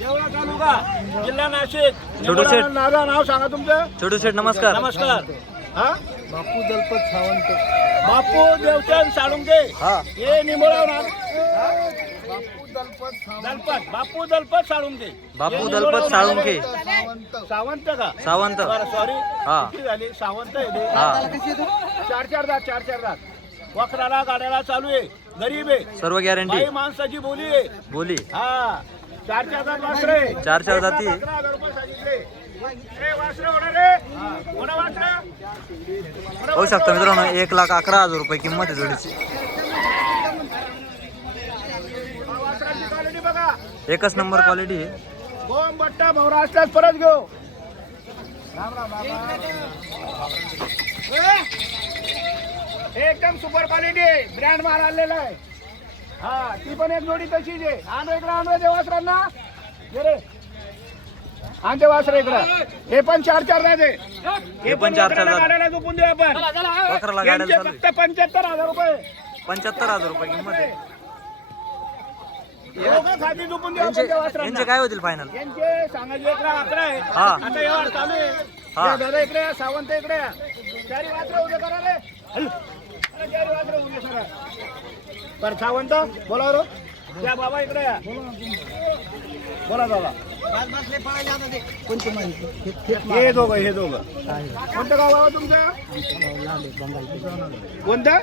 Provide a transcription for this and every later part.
देवळा तालुका जिल्हा नाशिक छोटू शेठ. नाव नाव सांगा तुमचं छोटू शेठ नमस्कार. नमस्कार. हा? बापू दलपत सावंत. बापू देवचंद साळुंके हा. निमोळा नाव बापू दलपत दलपत बापू दलपत साळुंके बापू दलपत. आलेले. सावंत सावंत का? सावंत. सॉरी हा. किती झाली? सावंत आहे. हा. चार चार दात चार चार दात. वखराला गाड्याला चालू आहे. गरीब आहे. सर्व गॅरंटी बाई माणसाची बोली आहे. बोली. हा. चार चार दात वासरे. चार चार अकरा हजार रुपये सांगितले. ए, वासरे होणार रे. कोणा वासरे. होऊ शकतं मित्रांनो एक लाख अकरा हजार रुपये किंमत आहे जोडीची. वासरांची क्वालिटी बघा. एकच नंबर क्वालिटी आहे. बट्टा भवरा असल्यास परत घेऊ. राम राम बाबा. ए, एकदम सुपर क्वालिटी ब्रँड माल आलेला आहे. हा ती पण एक जोडी तशीच आहे. आण इकडे आण रे वासरांना. ये रे. आण ते वासर इकडं. हे पण चार चार राहते हे पण चार चार. गाड्याला झोपून देऊ आपण. वखराला गाड्याला यांचे चालू. आहे. फक्त पंच्याहत्तर हजार रुपये. पंच्याहत्तर हजार रुपये किंमत आहे. दोघं खाती झोपून देऊ आपण यांचे त्या वासरांना. यांचे काय होतील फायनल यांचे सांगायचे इकडे अकरा आहे हा. आता व्यवहार चालू आहे. हा. या दादा इकडे या, सावंत इकडे या. चारी वाजरे उभे करा रे. पर सावंत बोला रो. बाबा इकडे या. बोला दादा. कोणती माहिती हे दोघं हे दोघं. कोणतं गाव बाबा तुमचं? कोणतं?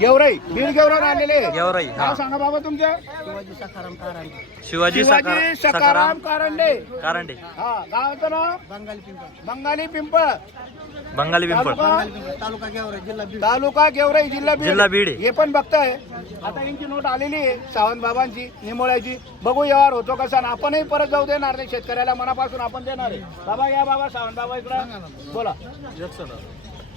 गेवराई. बीड गेवरावर आलेले. गेवराई हा. नाव सांगा बाबा तुमचं. शिवाजी सखाराम कारंडे शिवाजी शिवाजी सकाराम कारंडे. कारंडे. हा गावाचं नाव? बंगाली पिंपळ. बंगाली पिंपळ. बंगाली पिंपळ तालुका? तालुका गेवरा जिल्हा बीड तालुका गेवराई जिल्हा बीड. जिल्हा बीड. आहे. हे पण बघताय. आता यांची नोट आलेली आहे सावंत बाबांची निमोळ्याची. बघू व्यवहार होतो कसा आपणही परत जाऊ देणार नाही शेतकऱ्याला मनापासून आपण देणार आहे. बाबा या बाबा सावंत बाबा इकडं बोला.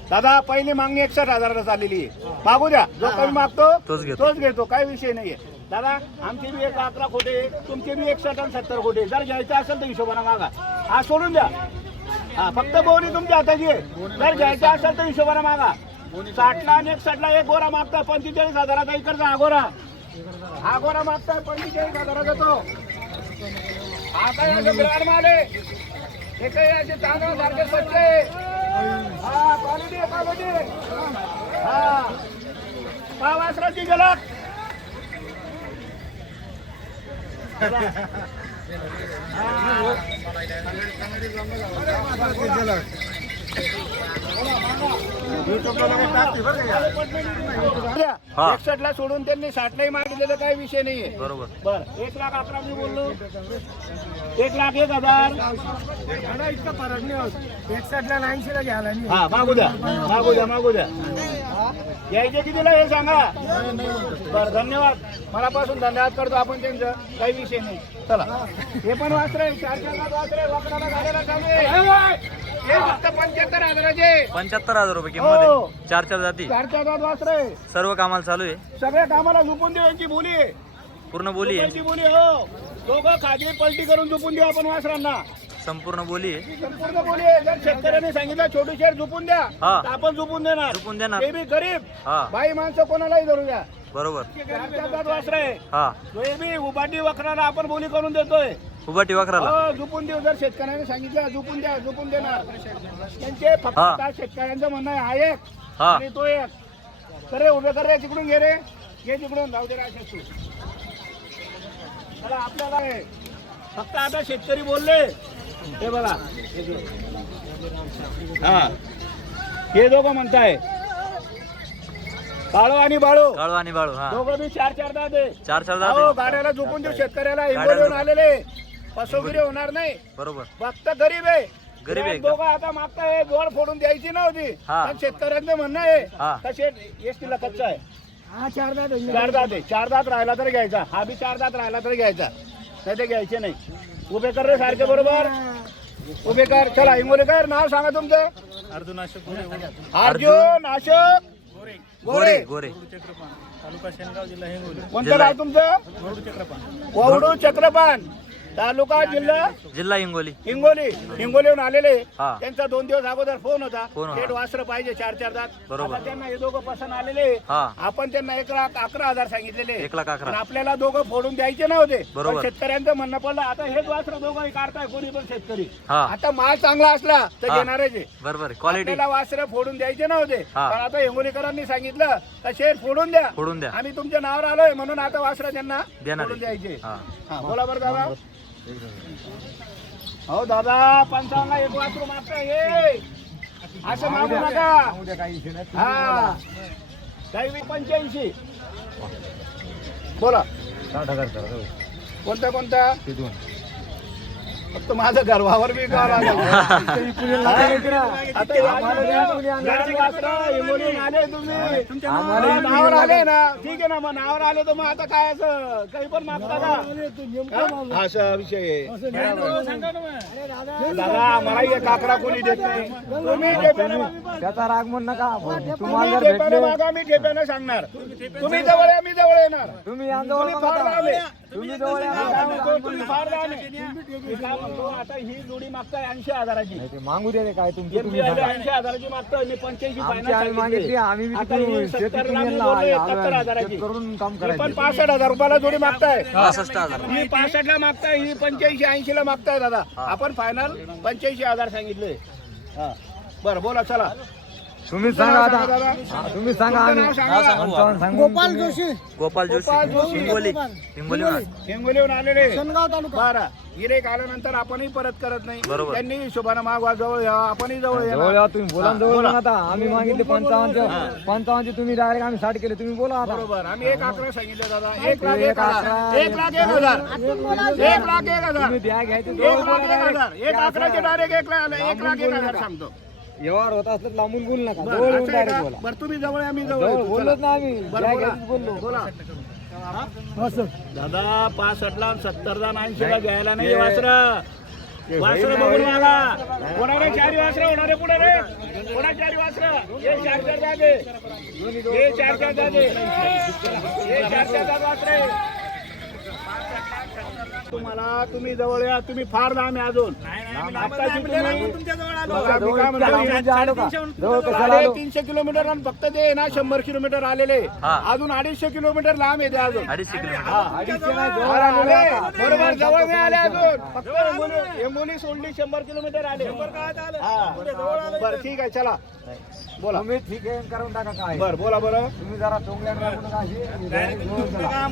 दादा पहिली मागणी एकसष्ट हजाराला चाललेली आहे. मागू द्या. जो कमी मागतो तोच घेतो. तोच घेतो. काही विषय नाहीये. दादा आमचे बी एक अकरा खोटे तुमचे बी एकसष्ट आणि सत्तर खोटे जर घ्यायचं असेल तर हिशोबाने मागा. हा सोडून द्या. हा फक्त बोली तुमच्या हाताची आहे. जर घ्यायचं असेल तर हिशोबाने मागा. साठला आणि एकसष्टला एक गोरा मागता पंचेचाळीस हजाराचा इकडचा आगोरा आगोरा मागता पंचेचाळीस हजाराचा तो. आता याचे ब्रँड माले हे काही याचे तांदूळ सारखे आहे हा क्वालिटी आहे क्वालिटी हा पहा वासराची झलक हा. एकसष्ट ला सोडून त्यांनी साठलाही मागितलेलं काही विषय नाहीये. बरोबर. बर एक लाख अकरा मी बोललो. एक लाख एक हजार. इतका फरक नाही एकसष्ट ला ऐंशी ला घ्यायला हा मागू द्या. मागू द्या मागू द्या. यायचे कितीला हे सांगा? बर धन्यवाद. मनापासून धन्यवाद करतो आपण त्यांचं. काही विषय नाही. चला. हे पण वाचरे चार चार वाचरे वाकडाला गाड्याला चालू. हे फक्त पंच्याहत्तर हजाराचे. पंच्याहत्तर हजार रुपये हो. किंमत आहे. चार चार जाती. चार चार दात वाचरे सर्व कामाला चालू आहे. सगळ्या कामाला झोपून देऊ यांची बोली. आहे पूर्ण बोली आहे. झोपायची बोली हो. दोघं खाली पलटी करून झोपून देऊ आपण वासरांना. संपूर्ण बोली आहे. संपूर्ण बोली आहे. जर शेतकऱ्याने सांगितलं छोटी शेर झोपून द्या. हा. तर आपण झोपून देणार. झोपून देणार. ते बी गरीब. हा. बाई माणसं कोणालाही धरू द्या. बरोबर. चार चार दात वासरं आहे हा तो बी उभाटी वखराला आपण बोली करून देतोय. उभा टिवाकराला हो झोपून देऊ जर शेतकऱ्याने सांगितलं झोपून द्या झोपून देणार. त्यांचे फक्त हा. शेतकऱ्यांचं म्हणणं आहे हा एक. हा. आणि तो एक. तर रे उभे कर रे तिकडून घे रे. घे तिकडून जाऊ दे रे असेच तू चला आपल्याला हे. फक्त आता शेतकरी बोलले. हे बघा. हे. हा हे दोघं म्हणताय. बाळू आणि बाळू. काळू आणि बाळू हा. दोघं बी चार चार आहे चार चार जाती गाड्याला झोपून देऊ शेतकऱ्याला गाड्याला झोपून- आलेले. फसवगिरी होणार नाही. बरोबर. फक्त गरीब आहे. गरीब आहे दोघं आता मागताय जोड फोडून द्यायची नव्हती. हा. पण शेतकऱ्यांचं म्हणणं आहे हा. कसे एसटीला कच्चा आहे. चार दात आहे. चार दात राहिला तर घ्यायचा. हा बी चार दात राहिला तर घ्यायचा. नाही ते घ्यायचे नाही. उभे कर रे सारखे बरोबर? उभे कर. चला हिंगोलीकर नाव सांगा तुमचं. अर्जुन अशोक गोरे. गोरे. गोरे. कोणतं गाव तुमचं? वडू चक्रपान. तालुका जिल्हा? जिल्हा हिंगोली. हिंगोली. हिंगोलीहून आलेले. हा. त्यांचा दोन दिवस अगोदर फोन होता. फोन होता. थेट वास्त्र पाहिजे चार चार दात. बरोबर. आता त्यांना हे दोघं पसंत आलेले. हा. आपण त्यांना एक लाख अकरा हजार सांगितलेले. एक लाख अकरा. पण आपल्याला दोघं फोडून द्यायचे नव्हते. बरोबर. पण शेतकऱ्यांचं म्हणणं पडलं आता हेच वास्त्र दोघं काढताय कोणी पण शेतकरी. हा. आता माल चांगला असला तर हा. घेणारच आहे बरोबर. क्वालिटी आपल्याला वासरे फोडून द्यायचे नव्हते. हा. पण आता हिंगोलीकरांनी सांगितलं का शेत फोडून द्या. फोडून द्या. आम्ही तुमच्या नावावर आलोय म्हणून आता वासरे त्यांना देणार फोडून द्यायचे. हा. हा बोला बरं दादा. हो दादा पंचावन्न एक वासरू मागताय हे असं मागू नका. हा. काही पंच्याऐंशी. बोला. कोणता कोणता? फक्त माझं गाव हिंगोलीहून आले. तुम्ही. नावावर आले. ना. ठीक आहे ना. मग नावावर आले तर मग आता काय असं? काही पण मागता का? असा विषय आहे. दादा. मला हे काकडा कोणी देत नाही. त्याचा राग म्हण नका. तुम्ही ठेप्यानं मागा मी ठेप्यानं सांगणार. तुम्ही जवळ आहे मी जवळ येणार. तुम्ही तुम्ही फार लांब आहे. तुम्ही जवळ या. मी काय म्हणतो, तुम्ही फार लांब आहे. मी काय म्हणतो, आता ही जोडी मागताय ऐंशी हजाराची ते मागू दे रे काय तुमचं तुम्ही सांगा. ऐंशी हजाराची मागतोय मी पंच्याऐंशी आमची फायनल आम्ही मागितली आम्ही बी आता तिकडून ही शेती सत्तर तुम्ही लाख यांना बोलले, आलो एकाहत्तर आहे. हजाराची शेत करून काम ही पण करायचं पासष्ट हजार रुपयाला जोडी मागताय पासष्ट हजार ही पासष्ट ला मागताय ही पंच्याऐंशी ऐंशी ला मागताय दादा आपण फायनल पंच्याऐंशी हजार सांगितले हा. बरं बोला चला तुम्ही सांगा आता. तुम्ही सांगा आम्ही. पंचावन्न गोपाल जोशी. गोपाल जोशी. हिंगोली. हिंगोली. हिंगोलीहून आलेले. सनगाव तालुका. बारा. गिरेक आल्यानंतर आपणही परत करत नाही. बरोबर. त्यांनी हिशोबानं मागवा जवळ यावं आपणही जवळ या तुम्ही. बोला जवळ आता. आम्ही मागितले पंचावन्नचे. पंचावन्नचे तुम्ही डायरेक्ट आम्ही साठ केले. तुम्ही बोला आता. बरोबर. आम्ही एक अकरा सांगितले दादा. एक लाख एक हजार. अकरा, एक लाख एक हजार. एक लाख एक हजार. तुम्ही द्या घ्यायचे. एक लाख एक. हजार. एक अकराचे डायरेक्ट एक लाख एक लाख एक हजार. सांगतो. व्यवहार होत असलं तर लांबून बोलू नका. जवळ येऊन असं आहे डायरेक्ट का? बोला. बरं तुम्ही जवळ आहे, आम्ही जवळ जवळ येतो. बोललोच. ना आम्ही. बरं, बोला. बोललो. बोला दादा पासष्ट ला सत्तर ला ऐंशी ला घ्यायला नाही वासरा. वासरं बघून मागा कोणाला चारी वासरं होणारे कुठे रे? कोणा चारी वासरं? हे चार चार जागे. हे चार चार जागे. हे चार चार जाग वासरे तुम्हाला तुम्ही जवळ या तुम्ही फार लांब आहे अजून आत्ताची तुम्ही- बघा, मी काय म्हणतो, म्हणजे तीनशे किलोमीटर आणि फक्त ते ना शंभर किलोमीटर आलेले. हा. अजून अडीचशे किलोमीटर लांब येते अजून. अडीचशे किलोमीटर. हा. जवळ आलेले. बरोबर जवळ नाही आले अजून. फक्त सोडली शंभर किलोमीटर आले. हा. बरं ठीक आहे चला. बोला. तुम्ही ठीक आहे करून टाका काय. बर बोला बरं. तुम्ही जरा.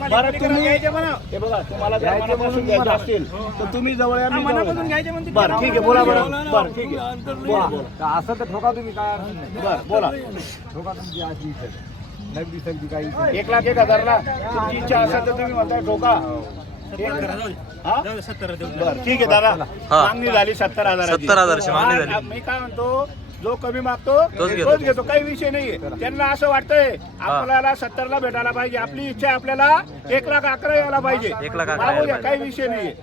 बरं तुम्ही हे बघा तुम्हाला जर घ्यायचे मनापासून म्हणून घ्यायचं मला. असतील तर तुम्ही जवळ या मी मनापासून घ्यायचे बरं ठीक आहे बोला बरं. बरं ठीक आहे. बोला असं तर ठोका तुम्ही काय बरं बोला. ठोका तुमची इच्छा नगदी सगदी काही. एक लाख एक हजारला तुमची इच्छा असेल तर तुम्ही म्हणताय ठोका. हा? बरं ठीक आहे दादा. हा. मागणी झाली सत्तर हजाराची. 70,000ची मागणी झाली. हा, मी काय म्हणतो जो कमी मागतो तोच घेतो. तोच घेतो. काही विषय नाहीये. त्यांना असं वाटतंय आपल्याला सत्तर ला भेटायला पाहिजे. आपली इच्छा आहे आपल्याला एक लाख अकरा यायला पाहिजे. एक लाख अकरा मागू द्या, यायला काही विषय नाहीये.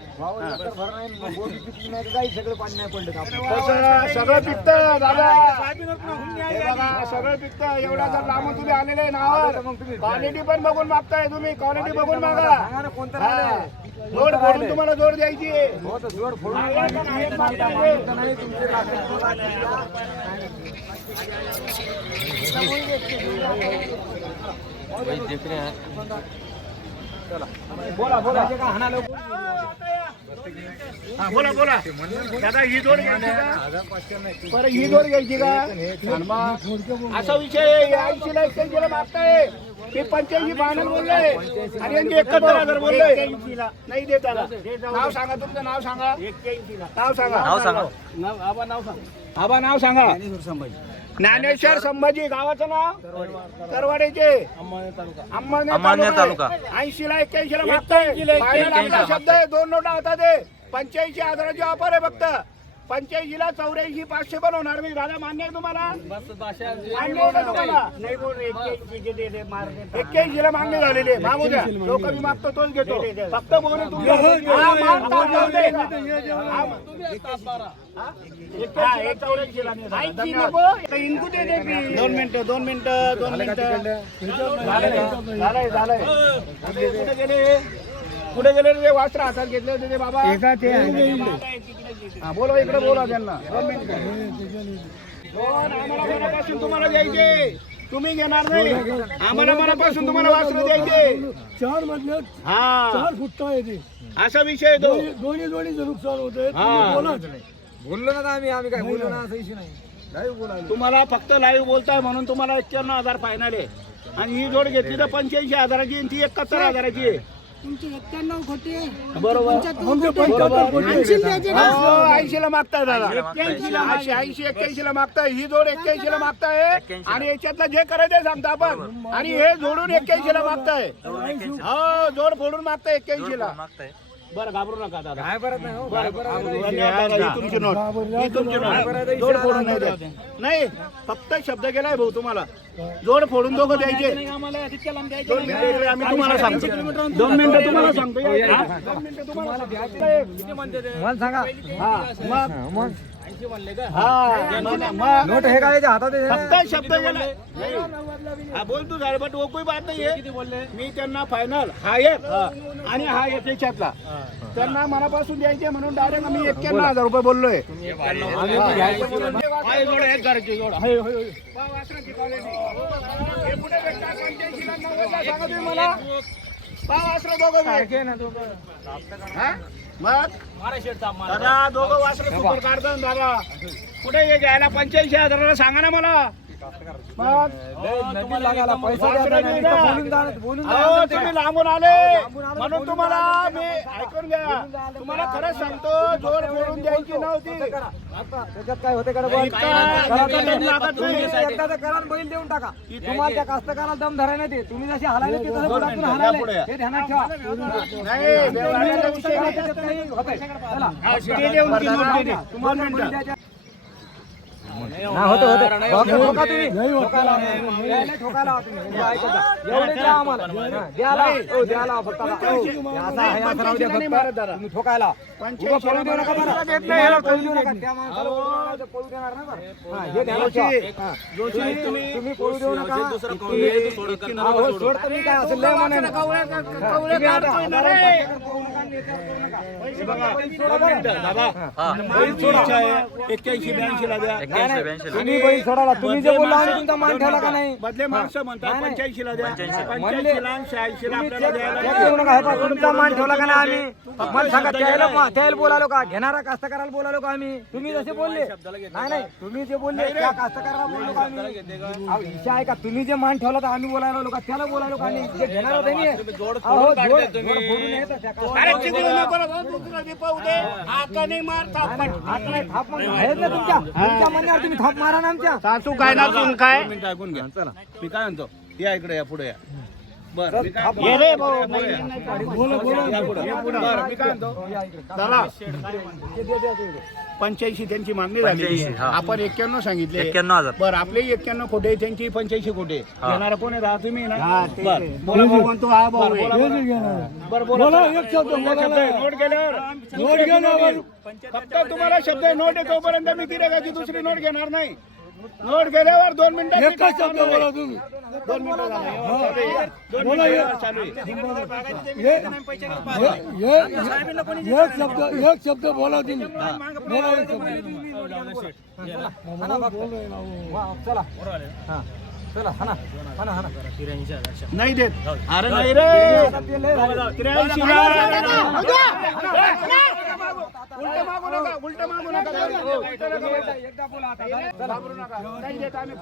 सगळं. तसं सगळं पिकतं दादा. हे बघा, सगळं पिकतं. एवढा जर लांबून तुम्ही आलेले नावावर क्वालिटी पण बघून मागताय तुम्ही. क्वालिटी बघून मागा. हा. जोड फोडून तुम्हाला जोड द्यायची हो जोड फोडून हा, नाही तुमचे राखे. बोला बोला. हा, बोला बोला. दादा ही जोड घ्यायची का? बरं ही जोड घ्यायची का? असा विषय आहे ऐंशी ला एक्क्याऐंशीला मागताय. ते पंच्याऐंशी फायनल बोलले. आणि यांचे एकाहत्तर हजार बोलले. नाही देत नाव सांगा तुमचं नाव सांगा. नाव सांगा. नाव सांगा. आबा नाव सांगा. आबा नाव सांगा. ज्ञानेश्वर संभाजी गावाचं नाव? तरवाडेचे. अंमळनेर तालुका. ऐंशी ला एक्क्याऐंशी ला शब्द आहे दोन नोटा होता ते. पंच्याऐंशी हजाराची ऑफर आहे फक्त. पंच्याऐंशी ला चौऱ्याऐंशी पाचशे पण होणार मी. दादा मान्य आहे तुम्हाला? मान्य आहे का तुम्हाला? एक्क्याऐंशी ला मागणी झालेली आहे. मागू द्या. लोक मी मागतो तोच घेतो. फक्त बोलू. दोन मिनिटं दोन मिनिटं दोन मिनिटं. झालंय झालंय. झालंय. कुठे गेले? कुठे गेले रे? ते वास्त्र हातात घेतले होते ते बाबा. हा, बोलवा इकडे बोलवा त्यांना. दोन मिनिटं. दोन आम्हाला मनापासून तुम्हाला द्यायचे. तुम्ही घेणार नाही. आम्हाला मनापासून तुम्हाला वास्त्र द्यायचे. चार मधले हा. चार फुटता येते. असा विषय आहे तो. दोन्ही दोन्हीचं नुकसान होतंय हा. बोलाच बोललो ना आम्ही आम्ही काय बोललो ना असा इश्यू नाही. नाही बोलायला. तुम्हाला फक्त लाईव्ह बोलताय म्हणून तुम्हाला एक्क्याण्णव हजार फायनल आहे. आणि ही जोड घेतली तर पंच्याऐंशी हजाराची आणि ती एकाहत्तर हजाराची आहे. तुमचे एक्क्याण्णव खोटे. बरोबर. आमचे पंच्याहत्तर कोटी हो, ऐंशीला मागताय दादा. ऐंशी ऐंशी एक्क्याऐंशी ला मागताय. ही जोड एक्क्याऐंशी ला मागताय आणि याच्यातलं जे करायचं सांगता आपण. आणि हे जोडून एक्क्याऐंशी ला मागताय हो जोड फोडून मागताय एक्क्याऐंशी ला मागताय. बरं घाबरू नका दादा. काय परत नाही हो काय परत नाही. धन्यवाद दादा. ही तुमची नोट ही तुमची नोट जोड फोडून नाही द्यायचे. नाही फक्त शब्द केलाय भाऊ तुम्हाला. जोड फोडून दोघं द्यायचे. दोन मिनिटं इकडे आम्ही तुम्हाला सांगतो. दोन मिनिटं तुम्हाला सांगतो. या इकडे. दोन मिनिटं? तुम्हाला सांगतो. मला सांगा. हा मग? हा, मग हा नोट हे काय हातात आहे? फक्त शब्द नाही. हा बोल तू झालं बट वो कोई बात नाहीये मी त्यांना फायनल हा एक आणि हा एक त्याच्यातला त्यांना मनापासून द्यायचे म्हणून डायरेक्ट आम्ही एक्क्याण्णव हजार रुपये बोललोय हाय जोड, एक घराची जोड. हाय, हाय, हाय. पहा वासराची quality. हे कुठे भेटतात? 85 ला, 90 ला सांगा तुम्ही मला पहा वासरं दोघं बी. हा? मग? दादा दोघं वासरं सुपर काढतात दादा. कुठे हे घ्यायला? पंच्याऐंशी हजाराला सांगा ना मला. लागायला पैसा द्या वासरं नाही, नाही ना. बोलून जा बोलून जा अहो, म्हणते तुम्ही का? लांबून आले म्हणून बोलून तुम्हाला जा. मी ऐकून घ्या तुम्हाला खरंच सांगतो जोड फोडून द्यायची नव्हती करा. आता त्याच्यात काय होते का रे बघ? इतका- करा इतका तर दम लागत तुम्ही नाही. एकदा तर करा आणि बैल देऊन टाका तुम्हाला त्या कास्तकाराला दम धरायला ते तुम्ही जसे हलायले ते तसं बुडातून हलायले. हे ध्यानात ठेवा नाही व्यवहाराचा विषय करा, नाही. त्याच्यात काही होतंय. चला. हा, शिटी देऊन ती नोट दिली. तुम्हाला दोन बैल मिनिटं. हा, होते होते ठोका ठोका तुम्ही ठोकायला यायला ठोकायला हवा तुम्ही हे ऐकत जा. एवढे द्या आम्हाला हा, द्याला हो, द्याला फक्त आता. हो, हे असं आहे, असं राहू द्या नाही फक्त. मारत दादा. तुम्ही ठोकायला पंच्याऐंशी उभं पळू देऊ नका बरं. ला घेत नाही, तुम्हाला याला पळू देऊ नका. त्या माणसाला बोलवलं तर पळू देणार नाही बरं. हा, हे ध्यानात ठेवा. हा. तुम्ही तुम्ही पळू देऊ नका तुम्ही- हा, हो, सोड तुम्ही काय असेल लय म्हणे ना. कवळ्या हा, कवळ्या तुम्ही आता काढतोय ना हजारात रे. टाकायला पळू नका, नेत्यावर पळू नका. पैसे बघा. सोडा बरं. दादा हा बैलची इच्छा आहे एक्क्याऐंशी ब्याऐंशी ला द्या ब्याऐंशी तुम्ही बैल सोडाला तुम्ही जे बोलला आम्ही तुमचा मान ठेवला का नाही? बदले माणसं म्हणतात नाही, नाही. द्या. आपल्याला द्यायला नका हे पहा, तुमचा मान ठेवला का नाही आम्ही? मला सांगा त्याला पहा, त्याला बोलालो का? घेणारा कास्तकाराला बोलालो का आम्ही? तुम्ही जसे बोलले नाही नाही तुम्ही जे बोलले त्या कास्तकाराला बोललो का आम्ही? अहो, विषय आहे का? तुम्ही जे मान ठेवला तर आम्ही बोलायला का? त्याला बोलायलो का आम्ही जे घेणार होते नाही अहो, जोड- जोड फोडून येतं त्या अरे कास्तकाराला. चिकू नको रे भाऊ, दुसरं बी पाहू दे हाका नाही मार थाप मार. हात नाही, थाप मारा. आहेत ना तुमच्या? तुमच्या म्हणण्यावर तुम्ही थाप मारा ना आमच्या. सासू काय ना तू काय? ऐकून घ्या चला मी काय म्हणतो? या इकडे या पुढे या. बर मी काय ये रे भाऊ बोला बोला. या पुढे बरं मी काय म्हणतो? चला. पंच्याऐंशी त्यांची मागणी झाली 85, हा. आपण एक्क्याण्णव सांगितले. हजार. बरं आपले एक्क्याण्णव खोटे त्यांची पंच्याऐंशी खोटे घेणारा कोण आहे राहा तुम्ही ना? बरं. बोला भाऊ म्हणतो हा भाऊ. आहे. बरं बोला. बोला, एक शब्द एक बोला शब्द ना. आहे, नोट गेल्यावर नोट गेल्यावर. फक्त तुम्हाला शब्द आहे, नोट आहे तोपर्यंत मी गिरायकाची दुसरी नोट घेणार नाही. नोट गेल्यावर दोन मिनिटं एकच शब्द बोला तुम्ही दोन मिनिटं झाले. हो. दोन बोला, मिनिटं एक- चालू आहे. हे- हे- हे- एक शब्द एक शब्द बोला तुम्ही. बोला एक शब्द. हा नाही देत. अरे नाही रे. त्र्याऐंशी ला. उलटं मागू नका उलटं मागू नका. एकदा बोला आता. घाबरू नका. नाही देत आम्ही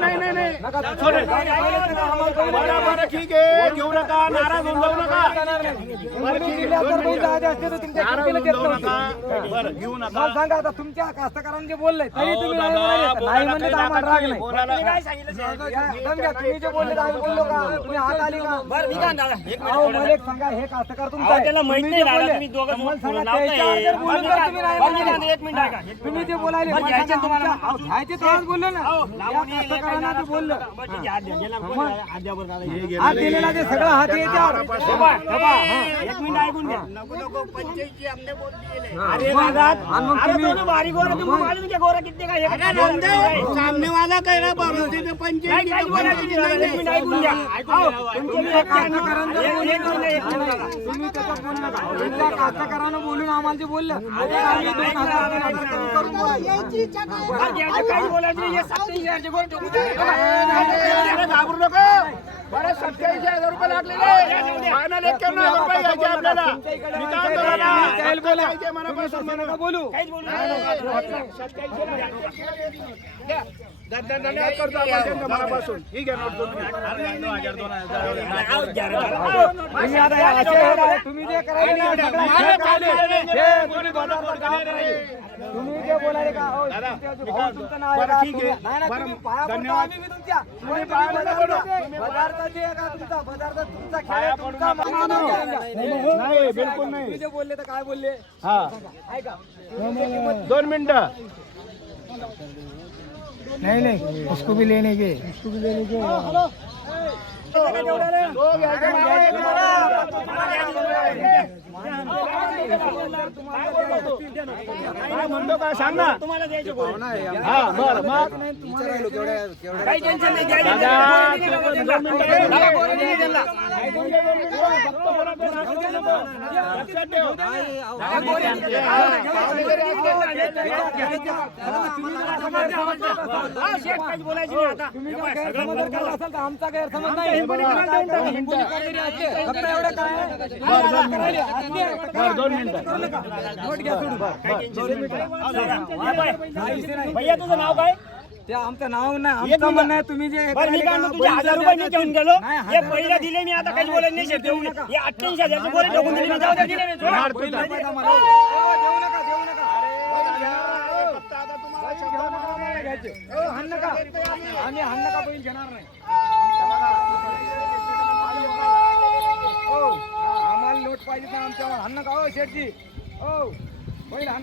नाही नका ठीक आहे. घेऊ नका. नाराज होऊन जाऊ घेऊ सांगा आता तुमच्या कास्तकारांनी जे बोलले तरी तुम्ही नाही म्हणाले. तर आम्हाला राग नाही. तुम्ही जे बोलले आम्ही बोललो का? तुम्ही हात आली का? मला एक सांगा हे कास्तकार तुमचा आहे. तुम्ही जे बोलले, मला सांगा, त्याच्या आड जर बोलले तर तुम्ही नाही म्हणाले. तुम्ही जे बोलायले मला सांगा, आमच्या- अहो, घ्यायचे तेव्हाच बोललो ना. या कास्तकारांना ते बोललं. हात दिलेला ते सगळं हात याच्यावर. बाबा, बाबा, हा. नको नको पंच्याऐंशी आमने बोल दिले. आणि मग तुम्ही- सामने वाला काय ना भरोसे ते पंच्याऐंशी नाही, नाही बोलायचं नाही, नाही, तुम्ही नाही ऐकून घ्या. घ्या. तुमच्या कास्तकारांचं बोलणं तुम्ही त्याचं बोलू नका. तुमच्या कास्तकारानं बोलून आम्हाला जे बोललं आता आम्ही दोन हजार तीन हजार कमी करून बोलू. नाही, ठोकून द्या. अरे घाबरू नका बरं सत्याऐंशी हजार रुपये लागलेले फायनल एक्क्याण्णव हजार रुपये घ्यायचे आपल्याला मी काय म्हणतो दादा? त्याला बोला. सत्याऐंशी मनापासून तुम्ही नका म्हणा. बोलू काहीच बोलू नका. सत्याऐंशी ला द्या. द्या, द्या, धन्यवाद करतो आपण त्यांच्या मनापासून ही घ्या नोट दोन मिनिट. तुम्ही जे करायले तुम्ही बोलायले का हो, तुमचं? नाव आहे धन्यवाद. तुम्ही तुमचा, तुमचा खेळ तुमचा. नाही बिलकुल नाही तुम्ही जे बोलले तर काय बोलले हा ऐका दोन मिनिटं नहीं नहीं उसको भी लेने के उसको भी लेने के काय म्हणतो का सांग ना हा बर मग काही टेन्शन नाही आमचा गैरसमज नाही. भैया तुझं नाव काय? ते आमचं नाव नाही आमचं म्हणणं आहे तुम्ही जे बरं मी काय म्हणतो तुझे हजार रुपये मी घेऊन गेलो. हे पहिला दिले मी आता काही बोलायला नाही शेत देऊ हे अठ्ठ्याऐंशी हजारचे गोरे ठोकून दिले मी जाऊ द्या दिले मी सोडा. मार बैल तुझा. नाही का मला? हो, देऊ नका देऊ नका. तुम्हाला घेऊ नका आम्हाला घ्यायचे. हो, हाण नका. आम्ही हाण नका बैल घेणार नाही? हो आम्हाला नोट पाहिजे तर आमच्यावर. हाण नका हो शेठजी? हो बैल हाण